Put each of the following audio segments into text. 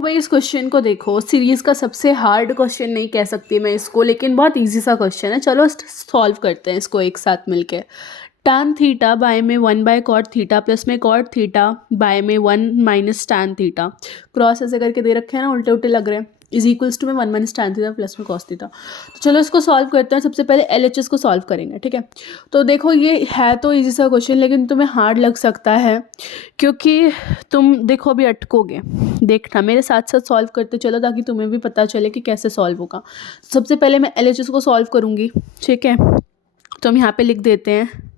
भाई इस क्वेश्चन को देखो, सीरीज का सबसे हार्ड क्वेश्चन नहीं कह सकती मैं इसको, लेकिन बहुत इजी सा क्वेश्चन है। चलो सॉल्व करते हैं इसको एक साथ मिलके। tan थीटा बाय में 1/cot थीटा प्लस में cot थीटा बाय में 1 माइनस tan थीटा, क्रॉस ऐसे करके दे रखे हैं ना, उल्टे उल्टे लग रहे हैं, इज इक्वल्स टू में 1 माइनस tan थीटा प्लस में cos थीटा। तो चलो इसको सॉल्व करते हैं। सबसे पहले LHS को सॉल्व करेंगे, ठीक है। तो देखो ये है तो इजी सा क्वेश्चन, लेकिन तुम्हें हार्ड लग सकता है क्योंकि तुम देखो अभी अटकोगे। देखना मेरे साथ साथ सॉल्व करते चलो ताकि तुम्हें भी पता चले कि कैसे सॉल्व होगा। सबसे पहले मैं LHS को सॉल्व करूँगी, ठीक है। तो हम यहाँ पे लिख देते हैं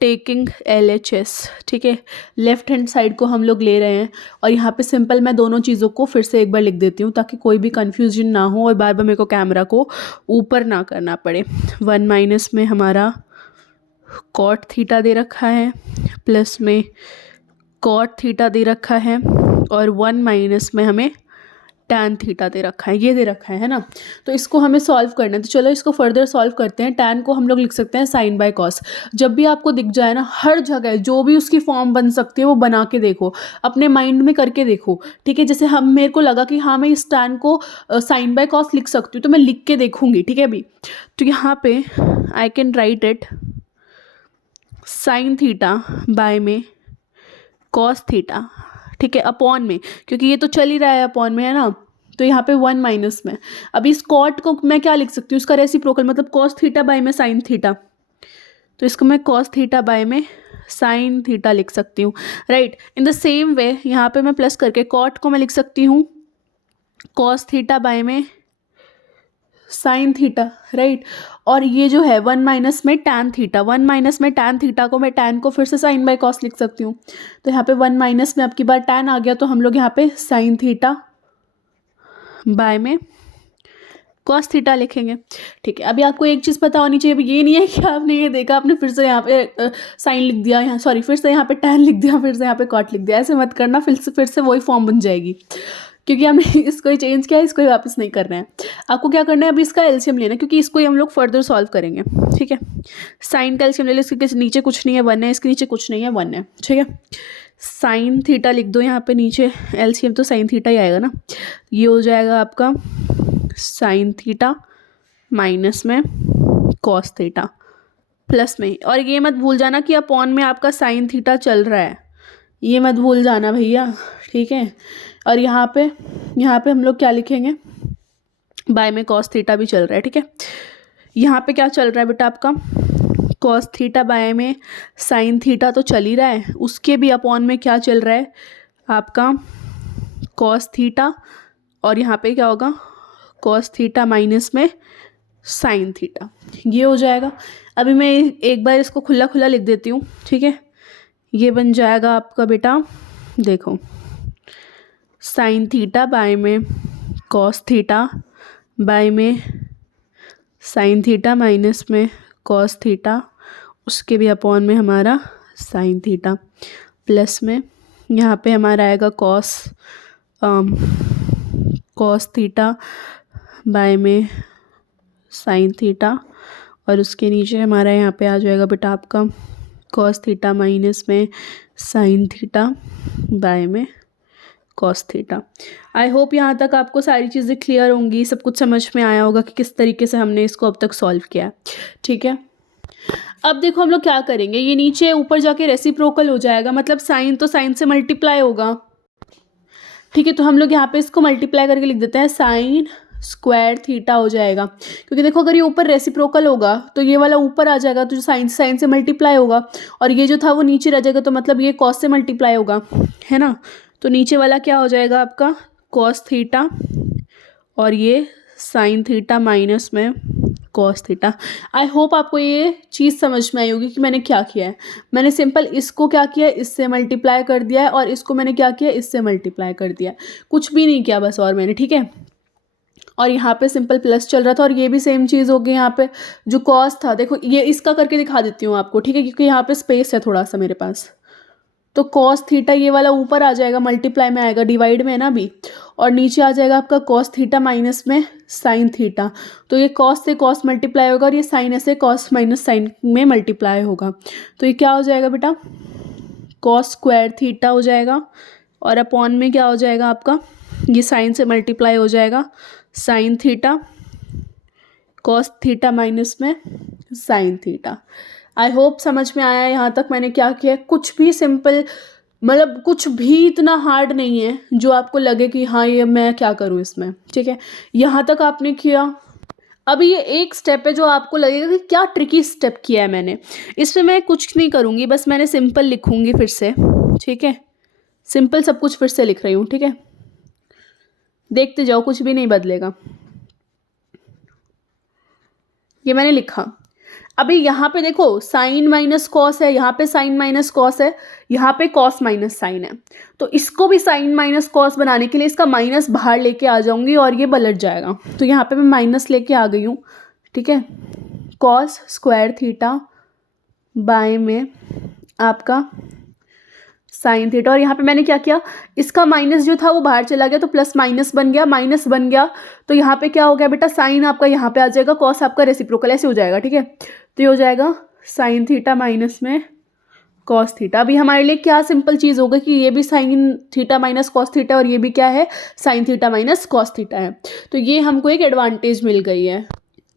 टेकिंग LHS, ठीक है। लेफ्ट हैंड साइड को हम लोग ले रहे हैं और यहाँ पे सिंपल मैं दोनों चीज़ों को फिर से एक बार लिख देती हूँ ताकि कोई भी कन्फ्यूजन ना हो और बार बार मेरे को कैमरा को ऊपर ना करना पड़े। 1 माइनस में हमारा कॉट थीटा दे रखा है, प्लस में कॉट थीटा दे रखा है, और 1 माइनस में हमें tan थीटा दे रखा है, ये दे रखा है ना। तो इसको हमें सॉल्व करना है, तो चलो इसको फर्दर सॉल्व करते हैं। tan को हम लोग लिख सकते हैं sin बाय cos। जब भी आपको दिख जाए ना, हर जगह जो भी उसकी फॉर्म बन सकती है वो बना के देखो, अपने माइंड में करके देखो, ठीक है। जैसे हम मेरे को लगा कि हाँ मैं इस tan को sin बाय cos लिख सकती हूँ, तो मैं लिख के देखूंगी, ठीक है। अभी तो यहाँ पे I can write it sin theta by में cos थीटा, ठीक है, अपॉन में, क्योंकि ये तो चल ही रहा है अपॉन में, है ना। तो यहाँ पे 1 माइनस में अभी इस कॉट को मैं क्या लिख सकती हूँ, इसका रेसिप्रोकल मतलब cos थीटा बाय में sin थीटा। तो इसको मैं cos थीटा बाय में sin थीटा लिख सकती हूँ, right. In the same way यहाँ पे मैं प्लस करके कॉट को मैं लिख सकती हूँ cos थीटा बाय में sin थीटा, राइट। और ये जो है 1 माइनस में tan थीटा, 1 माइनस में tan थीटा को मैं tan को फिर से sin बाय cos लिख सकती हूँ। तो यहाँ पे 1 माइनस में अब की बार tan आ गया, तो हम लोग यहाँ पे sin थीटा बाय में cos थीटा लिखेंगे, ठीक है। अभी आपको एक चीज़ पता होनी चाहिए, अभी ये नहीं है कि आपने ये देखा आपने फिर से यहाँ पे साइन लिख दिया, यहाँ सॉरी फिर से यहाँ पे tan लिख दिया, फिर से यहाँ पे cot लिख दिया, ऐसे मत करना, फिर से वही फॉर्म बन जाएगी, क्योंकि हमने इसको ही चेंज किया, इसको ही वापस नहीं करना है। आपको क्या करना है, अभी इसका एलसीएम लेना है, क्योंकि इसको ही हम लोग फर्दर सॉल्व करेंगे, ठीक है। साइन का एलसीएम ले लो, इसके नीचे कुछ नहीं है 1 है, इसके नीचे कुछ नहीं है 1 है, ठीक है। साइन थीटा लिख दो यहाँ पे नीचे, एलसीएम तो साइन थीटा ही आएगा ना। ये हो जाएगा आपका साइन थीटा माइनस में कॉस थीटा प्लस में, और ये मत भूल जाना कि अपॉन में आपका साइन थीटा चल रहा है, ये मत भूल जाना भैया, ठीक है। और यहाँ पे हम लोग क्या लिखेंगे, बाय में कॉस थीटा भी चल रहा है, ठीक है। यहाँ पे क्या चल रहा है बेटा आपका, कॉस थीटा बाय में साइन थीटा तो चल ही रहा है, उसके भी अपॉन में क्या चल रहा है आपका कॉस थीटा, और यहाँ पे क्या होगा कॉस थीटा माइनस में साइन थीटा, ये हो जाएगा। अभी मैं एक बार इसको खुला खुला लिख देती हूँ, ठीक है। ये बन जाएगा आपका बेटा, देखो साइन थीटा बाय में कॉस थीटा बाय में साइन थीटा माइनस में कॉस थीटा, उसके भी अपॉन में हमारा साइन थीटा, प्लस में यहाँ पे हमारा आएगा कॉस थीटा बाय में साइन थीटा, और उसके नीचे हमारा यहाँ पे आ जाएगा बेटा आपका कॉस थीटा माइनस में साइन थीटा बाय में कॉस थीटा। आई होप यहाँ तक आपको सारी चीज़ें क्लियर होंगी, सब कुछ समझ में आया होगा कि किस तरीके से हमने इसको अब तक सॉल्व किया, ठीक है। अब देखो हम लोग क्या करेंगे, ये नीचे ऊपर जाके रेसिप्रोकल हो जाएगा, मतलब साइन तो साइन से मल्टीप्लाई होगा, ठीक है। तो हम लोग यहाँ पे इसको मल्टीप्लाई करके लिख देते हैं, साइन स्क्वायर थीटा हो जाएगा, क्योंकि देखो अगर ये ऊपर रेसिप्रोकल होगा तो ये वाला ऊपर आ जाएगा, तो जो साइन से मल्टीप्लाई होगा, और ये जो था वो नीचे रह जाएगा, तो मतलब ये कॉस से मल्टीप्लाई होगा, है ना। तो नीचे वाला क्या हो जाएगा आपका कॉस थीटा, और ये साइन थीटा माइनस में कॉस थीटा। आई होप आपको ये चीज़ समझ में आई होगी कि मैंने क्या किया है। मैंने सिंपल इसको क्या किया है, इससे मल्टीप्लाई कर दिया है, और इसको मैंने क्या किया, इससे मल्टीप्लाई कर दिया है, कुछ भी नहीं किया बस, और मैंने, ठीक है। और यहाँ पे सिंपल प्लस चल रहा था, और ये भी सेम चीज़ होगी। यहाँ पे जो कॉस था, देखो ये इसका करके दिखा देती हूँ आपको, ठीक है, क्योंकि यहाँ पे स्पेस है थोड़ा सा मेरे पास। तो कॉस थीटा ये वाला ऊपर आ जाएगा, मल्टीप्लाई में आएगा, डिवाइड में है ना अभी, और नीचे आ जाएगा आपका कॉस थीटा माइनस में साइन थीटा। तो ये कॉस से कॉस मल्टीप्लाई होगा, और ये साइन से कॉस माइनस साइन में मल्टीप्लाई होगा। तो ये क्या हो जाएगा बेटा, कॉस स्क्वायर थीटा हो जाएगा, और अपॉन में क्या हो जाएगा आपका ये साइन से मल्टीप्लाई हो जाएगा, sine theta cos theta minus में साइन थीटा। आई होप समझ में आया यहाँ तक मैंने क्या किया। कुछ भी सिंपल, मतलब कुछ भी इतना हार्ड नहीं है जो आपको लगे कि हाँ ये मैं क्या करूँ इसमें, ठीक है। यहाँ तक आपने किया। अभी ये एक स्टेप है जो आपको लगेगा कि क्या ट्रिकी स्टेप किया है मैंने। इसमें मैं कुछ नहीं करूँगी, बस मैंने सिंपल लिखूँगी फिर से, ठीक है। सिंपल सब कुछ फिर से लिख रही हूँ, ठीक है। देखते जाओ, कुछ भी नहीं बदलेगा। ये मैंने लिखा। अभी यहाँ पे देखो साइन माइनस कॉस है, यहाँ पे साइन माइनस कॉस है, यहाँ पे कॉस माइनस साइन है। तो इसको भी साइन माइनस कॉस बनाने के लिए इसका माइनस बाहर लेके आ जाऊंगी और ये पलट जाएगा। तो यहाँ पे मैं माइनस लेके आ गई हूँ, ठीक है। कॉस स्क्वायर थीटा बाय में आपका साइन थीटा, और यहाँ पे मैंने क्या किया, इसका माइनस जो था वो बाहर चला गया तो प्लस माइनस बन गया, माइनस बन गया। तो यहाँ पे क्या हो गया बेटा, साइन आपका यहाँ पे आ जाएगा, कॉस आपका रेसिप्रोकल ऐसे हो जाएगा, ठीक है। तो ये हो जाएगा साइन थीटा माइनस में कॉस थीटा। अभी हमारे लिए क्या सिंपल चीज़ होगा कि ये भी sine theta minus cos theta और ये भी क्या है, sine theta minus cos theta है। तो ये हमको एक एडवांटेज मिल गई है।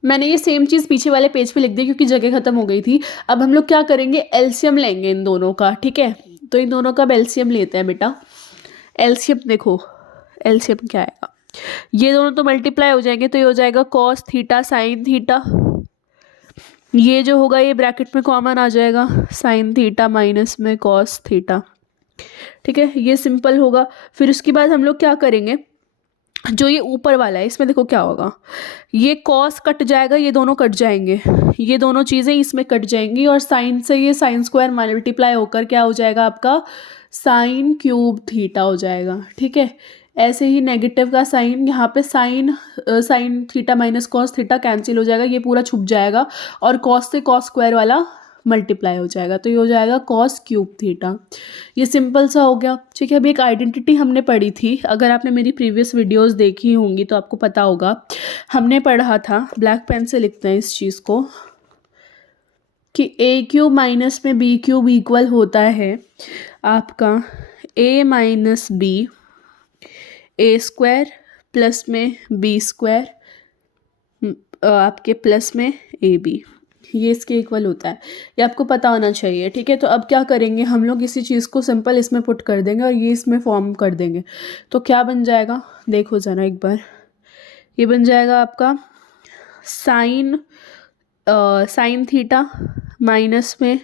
मैंने ये सेम चीज़ पीछे वाले पेज पे लिख दी क्योंकि जगह खत्म हो गई थी। अब हम लोग क्या करेंगे, एलसीएम लेंगे इन दोनों का, ठीक है। तो इन दोनों का अब एलसीएम लेते हैं बेटा। एलसीएम देखो, एलसीएम क्या आएगा, ये दोनों तो मल्टीप्लाई हो जाएंगे तो ये हो जाएगा कॉस थीटा साइन थीटा। ये जो होगा ये ब्रैकेट में कॉमन आ जाएगा, साइन थीटा माइनस में कॉस थीटा, ठीक है। ये सिंपल होगा। फिर उसके बाद हम लोग क्या करेंगे, जो ये ऊपर वाला है इसमें देखो क्या होगा, ये कॉस कट जाएगा, ये दोनों कट जाएंगे, ये दोनों चीज़ें इसमें कट जाएंगी और साइन से ये साइन स्क्वायर मल्टीप्लाई होकर क्या हो जाएगा आपका साइन क्यूब थीटा हो जाएगा, ठीक है। ऐसे ही नेगेटिव का साइन, यहाँ पे sine theta minus cos theta cancel हो जाएगा, ये पूरा छुप जाएगा और कॉस से कॉस स्क्वायर वाला मल्टीप्लाई हो जाएगा, तो ये हो जाएगा कॉस क्यूब थीटा। ये सिंपल सा हो गया, ठीक है। अभी एक आइडेंटिटी हमने पढ़ी थी, अगर आपने मेरी प्रीवियस वीडियोस देखी होंगी तो आपको पता होगा, हमने पढ़ा था, ब्लैक पेन से लिखते हैं इस चीज़ को, कि ए क्यूब माइनस में बी क्यूब इक्वल होता है आपका ए माइनस बी, ए स्क्वायर प्लस में बी स्क्वायर आपके प्लस में ए बी, ये इसके इक्वल होता है। ये आपको पता होना चाहिए, ठीक है। तो अब क्या करेंगे हम लोग, इसी चीज़ को सिंपल इसमें पुट कर देंगे और ये इसमें फॉर्म कर देंगे। तो क्या बन जाएगा देखो ज़रा एक बार, ये बन जाएगा आपका साइन थीटा माइनस में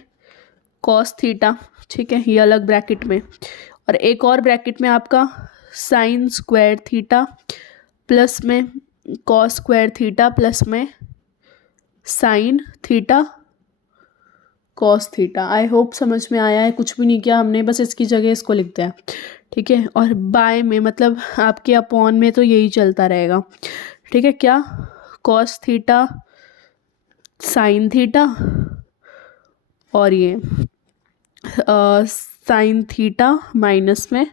कॉस थीटा, ठीक है, ये अलग ब्रैकेट में, और एक और ब्रैकेट में आपका साइन स्क्वायर थीटा प्लस में कॉस स्क्वायर थीटा प्लस में sine theta cos theta. I hope समझ में आया है, कुछ भी नहीं किया हमने, बस इसकी जगह इसको लिखते हैं, ठीक है। और बाय में मतलब आपके अपॉन में तो यही चलता रहेगा, ठीक है। क्या, कॉस थीटा साइन थीटा और ये साइन थीटा माइनस में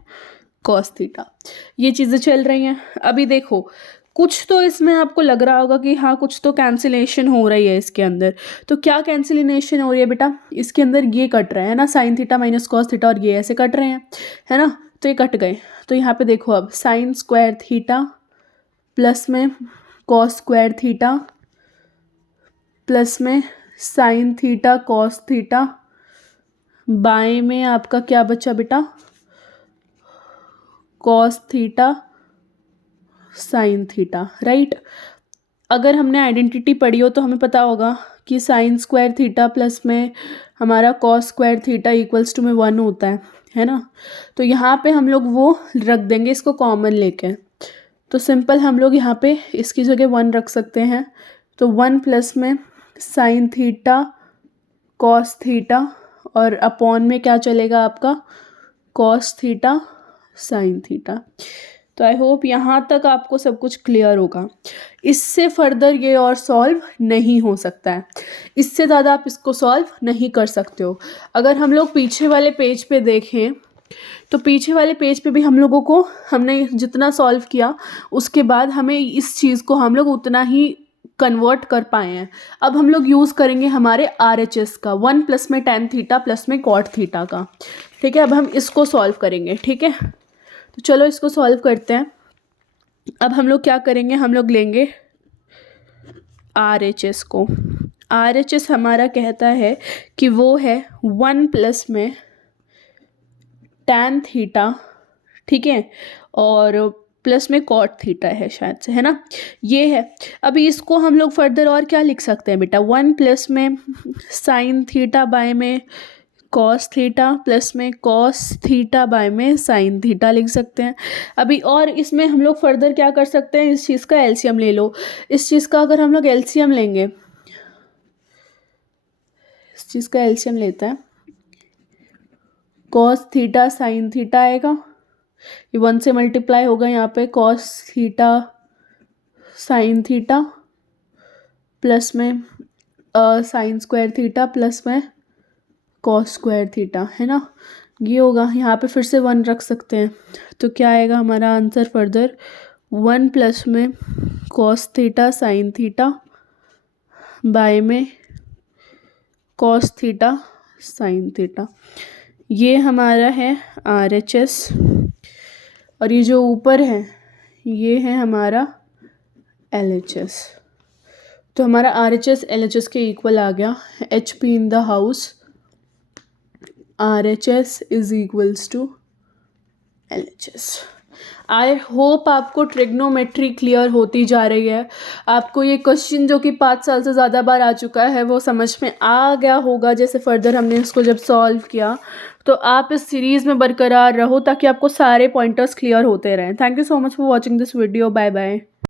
कॉस थीटा, ये चीज़ें चल रही हैं। अभी देखो कुछ तो इसमें आपको लग रहा होगा कि हाँ कुछ तो कैंसिलेशन हो रही है इसके अंदर। तो क्या कैंसिलेशन हो रही है बेटा, इसके अंदर ये कट रहे हैं ना, sine theta minus cos theta, और ये ऐसे कट रहे हैं, है ना। तो ये कट गए। तो यहाँ पे देखो अब साइन स्क्वायर थीटा प्लस में कॉस स्क्वायर थीटा प्लस में साइन थीटा कॉस थीटा, बाएं में आपका क्या बचा बेटा, cos theta sine theta, right. अगर हमने आइडेंटिटी पढ़ी हो तो हमें पता होगा कि साइन स्क्वायर थीटा प्लस में हमारा cos square theta equals to में 1 होता है ना। तो यहाँ पे हम लोग वो रख देंगे इसको कॉमन लेके, तो सिंपल हम लोग यहाँ पे इसकी जगह 1 रख सकते हैं। तो 1 प्लस में साइन थीटा कॉस थीटा और अपॉन में क्या चलेगा आपका कॉस थीटा साइन थीटा। तो आई होप यहाँ तक आपको सब कुछ क्लियर होगा। इससे फर्दर ये और सॉल्व नहीं हो सकता है, इससे ज़्यादा आप इसको सॉल्व नहीं कर सकते हो। अगर हम लोग पीछे वाले पेज पे देखें तो पीछे वाले पेज पे भी हम लोगों को, हमने जितना सॉल्व किया उसके बाद हमें इस चीज़ को हम लोग उतना ही कन्वर्ट कर पाए हैं। अब हम लोग यूज़ करेंगे हमारे RHS का, 1 प्लस में tan थीटा प्लस में कॉट थीटा का, ठीक है। अब हम इसको सॉल्व करेंगे, ठीक है। तो चलो इसको सॉल्व करते हैं। अब हम लोग क्या करेंगे, हम लोग लेंगे RHS को। RHS हमारा कहता है कि वो है 1 प्लस में tan थीटा, ठीक है, और प्लस में cot थीटा है शायद से, है ना, ये है। अभी इसको हम लोग फर्दर और क्या लिख सकते हैं बेटा, 1 प्लस में sin थीटा बाय में cos थीटा प्लस में cos थीटा बाय में sin थीटा लिख सकते हैं। अभी और इसमें हम लोग फर्दर क्या कर सकते हैं, इस चीज़ का एलसीएम ले लो। इस चीज़ का अगर हम लोग एलसीएम लेंगे, इस चीज़ का एलसीएम लेते हैं, cos थीटा sin थीटा आएगा, ये 1 से मल्टीप्लाई होगा यहाँ पे cos theta sin theta plus में sin स्क्वायर थीटा प्लस में cos स्क्वायर थीटा, है ना, ये होगा। यहाँ पे फिर से 1 रख सकते हैं, तो क्या आएगा हमारा आंसर फर्दर, 1 प्लस में cos theta sin theta by में cos थीटा sin थीटा, ये हमारा है RHS। और ये जो ऊपर है ये है हमारा LHS। तो हमारा RHS LHS के इक्वल आ गया, HP in the house, RHS is equals to LHS। I hope आपको ट्रिग्नोमेट्री क्लियर होती जा रही है, आपको ये क्वेश्चन जो कि 5 साल से ज़्यादा बार आ चुका है वो समझ में आ गया होगा, जैसे फर्दर हमने इसको जब सॉल्व किया। तो आप इस सीरीज़ में बरकरार रहो ताकि आपको सारे पॉइंटर्स क्लियर होते रहें। Thank you so much for watching this video, bye bye.